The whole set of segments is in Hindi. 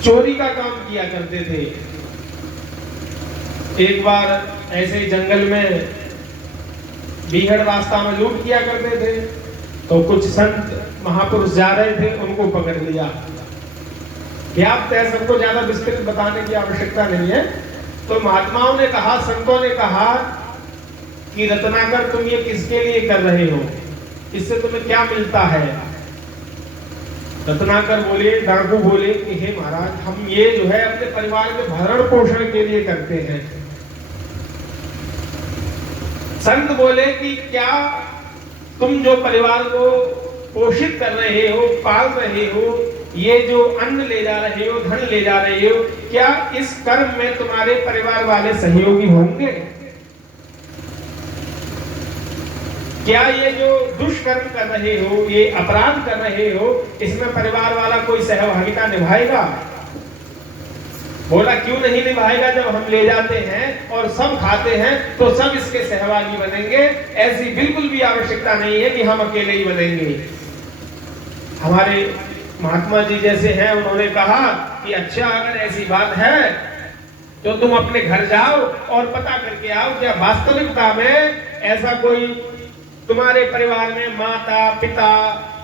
चोरी का काम किया करते थे। एक बार ऐसे ही जंगल में बीहड़ रास्ता में लूट किया करते थे, तो कुछ संत महापुरुष जा रहे थे, उनको पकड़ लिया। व्याप्त है, सबको ज्यादा विस्तृत बताने की आवश्यकता नहीं है। तो महात्माओं ने कहा, संतों ने कहा कि रत्नाकर तुम ये किसके लिए कर रहे हो, इससे तुम्हें क्या मिलता है? रत्नाकर बोले, डाकू बोले कि हे महाराज, हम ये जो है अपने परिवार के भरण पोषण के लिए करते हैं। संत बोले कि क्या तुम जो परिवार को पोषित कर रहे हो, पाल रहे हो, ये जो अन्न ले जा रहे हो, धन ले जा रहे हो, क्या इस कर्म में तुम्हारे परिवार वाले सहयोगी होंगे? क्या ये जो दुष्कर्म कर रहे हो, ये अपराध कर रहे हो, इसमें परिवार वाला कोई सहभागिता निभाएगा? बोला क्यों नहीं निभाएगा, जब हम ले जाते हैं और सब खाते हैं तो सब इसके सहभागी बनेंगे। ऐसी बिल्कुल भी आवश्यकता नहीं है कि हम अकेले ही बनेंगे। हमारे महात्मा जी जैसे हैं, उन्होंने कहा कि अच्छा, अगर ऐसी बात है तो तुम अपने घर जाओ और पता करके आओ क्या वास्तविकता में ऐसा कोई तुम्हारे परिवार में माता पिता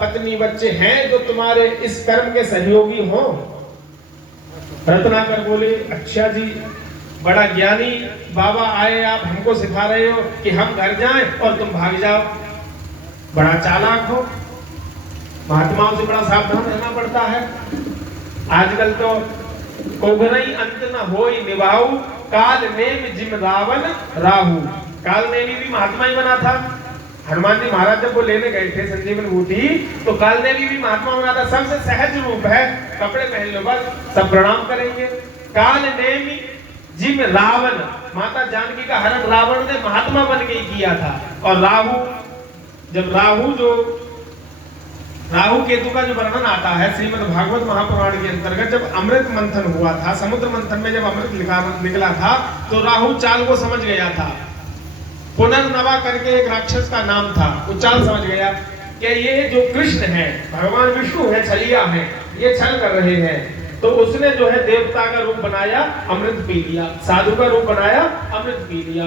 पत्नी बच्चे हैं जो तुम्हारे इस कर्म के सहयोगी हों। रत्नाकर बोले, अच्छा जी, बड़ा ज्ञानी बाबा आए, आप हमको सिखा रहे हो कि हम घर जाएं और तुम भाग जाओ, बड़ा चालाक हो। महात्माओं से बड़ा सावधान रहना पड़ता है। आजकल तो कोगरई अंत न होई निभाऊ, काल नेम जिम रावण राहु। काल नेमी भी महात्मा ही बना था। हनुमान जी महाराज जब वो लेने गए थे संजीवन बूटी, तो काल नेमी भी महात्मा बना था। सबसे सहज रूप है, कपड़े पहन लो बस, सब प्रणाम करेंगे। काल नेमी जिम रावण, माता जानकी का हरण रावण ने महात्मा बन के किया था। और राहु, जब राहु केतु का जो वर्णन आता है श्रीमद् भागवत महापुराण के अंतर्गत, जब अमृत मंथन हुआ था, समुद्र मंथन में जब अमृत निकला था, तो राहु चाल को समझ गया था। पुनर्नवा करके एक राक्षस का नाम था, वो चाल समझ गया कि ये जो कृष्ण है, भगवान विष्णु है, छलिया है, ये छल कर रहे हैं। तो उसने जो है देवता का रूप बनाया, अमृत पी लिया, साधु का रूप बनाया, अमृत पी लिया।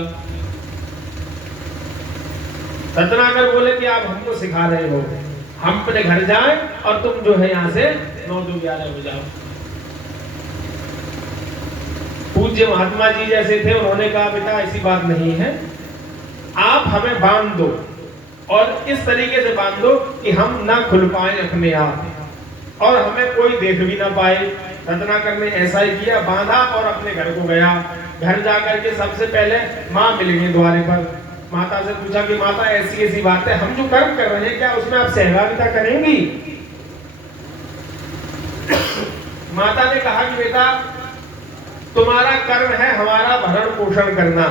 रत्नाकर बोले कि आप हमको सिखा रहे हो, हम अपने घर जाएं और तुम जो है यहाँ से 9-11 हो जाओ। पूज्य महात्मा जी जैसे थे, उन्होंने कहा बेटा ऐसी बात नहीं है, आप हमें बांध दो और इस तरीके से बांध दो कि हम ना खुल पाए अपने आप और हमें कोई देख भी ना पाए। रत्नाकर ने ऐसा ही किया, बांधा और अपने घर को गया। घर जाकर के सबसे पहले माँ मिल गई द्वारे पर। माता से पूछा कि माता ऐसी ऐसी बात है, हम जो कर्म कर रहे हैं क्या उसमें आप सहभागिता करेंगी? माता ने कहा कि बेटा तुम्हारा कर्म है हमारा भरण पोषण करना,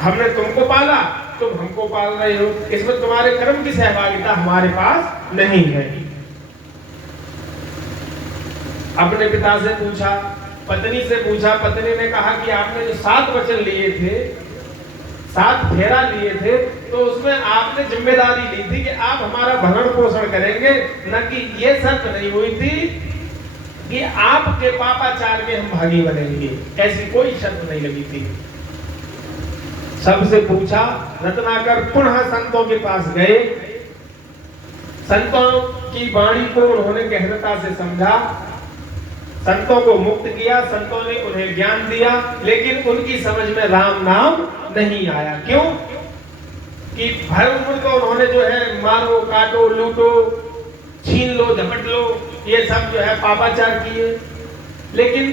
हमने तुमको पाला, तुम हमको पाल रहे हो, इसमें तुम्हारे कर्म की सहभागिता हमारे पास नहीं है। अपने पिता से पूछा, पत्नी से पूछा, पत्नी ने कहा कि आपने जो 7 वचन लिए थे, 7 फेरा लिए थे, तो उसमें आपने जिम्मेदारी ली थी कि आप हमारा भरण पोषण करेंगे, न कि ये शर्त नहीं हुई थी कि आपके पापाचार के हम भागी बनेंगे। ऐसी कोई शर्त नहीं लगी थी। सबसे पूछा। रत्नाकर पुनः संतों के पास गए, संतों की वाणी को उन्होंने गहनता से समझा, संतों को मुक्त किया, संतों ने उन्हें ज्ञान दिया, लेकिन उनकी समझ में राम नाम नहीं आया। क्यों? कि भर उम्र तो उन्होंने जो है मारो काटो लूटो छीन लो झपट लो, ये सब जो है पापाचार किए, लेकिन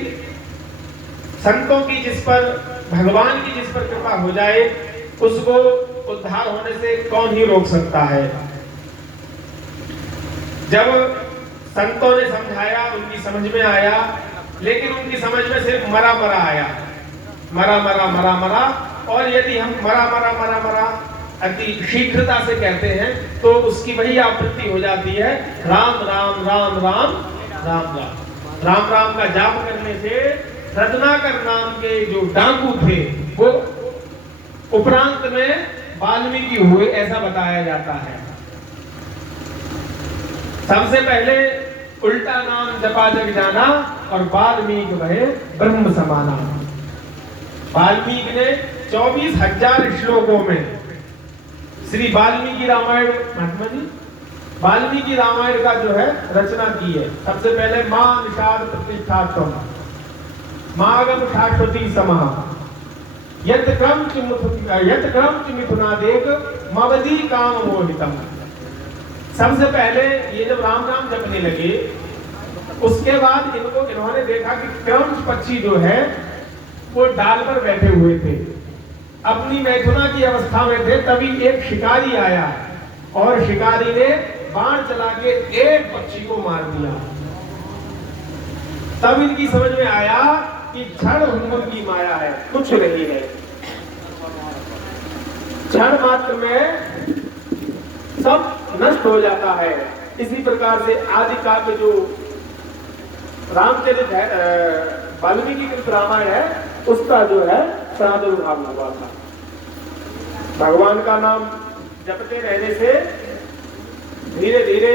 संतों की जिस पर, भगवान की जिस पर कृपा हो जाए, उसको उद्धार होने से कौन ही रोक सकता है। जब संतों ने समझाया, उनकी समझ में आया, लेकिन उनकी समझ में सिर्फ मरा मरा आया, मरा मरा मरा मरा। और यदि हम मरा मरा मरा मरा अति शीघ्रता से कहते हैं तो उसकी वही आवृत्ति हो जाती है, राम राम राम राम राम राम राम राम का जाप करने से रत्नाकर नाम के जो डाकू थे वो उपरांत में वाल्मीकि हुए, ऐसा बताया जाता है। सबसे पहले उल्टा नाम जपा जग जाना और वाल्मीकि भये ब्रह्म समाना। वाल्मीकि ने 24,000 श्लोकों में श्री वाल्मीकि रामायण, महात्मा जी वाल्मीकि रामायण का जो है रचना की है। सबसे पहले मां निषाद प्रतिष्ठात्म मागम शाश्वती समः यत क्रम च मिथुनादेक मवदी काम मोहितम। सबसे पहले ये जब राम नाम जपने लगे उसके बाद इन्होंने देखा कि क्रंच पक्षी जो है वो डाल पर बैठे हुए थे, अपनी मैथुना की अवस्था में थे। तभी एक शिकारी आया और शिकारी ने बाण चला के एक पक्षी को मार दिया। तब इनकी समझ में आया कि क्षण हुंगुर की माया है, कुछ नहीं है, क्षण मात्र में सब नष्ट हो जाता है। इसी प्रकार से आदि काव्य जो रामचरित है, वाल्मीकि कृत रामायण है, उसका जो है प्रादुर्भाव हुआ था। भगवान का नाम जपते रहने से धीरे धीरे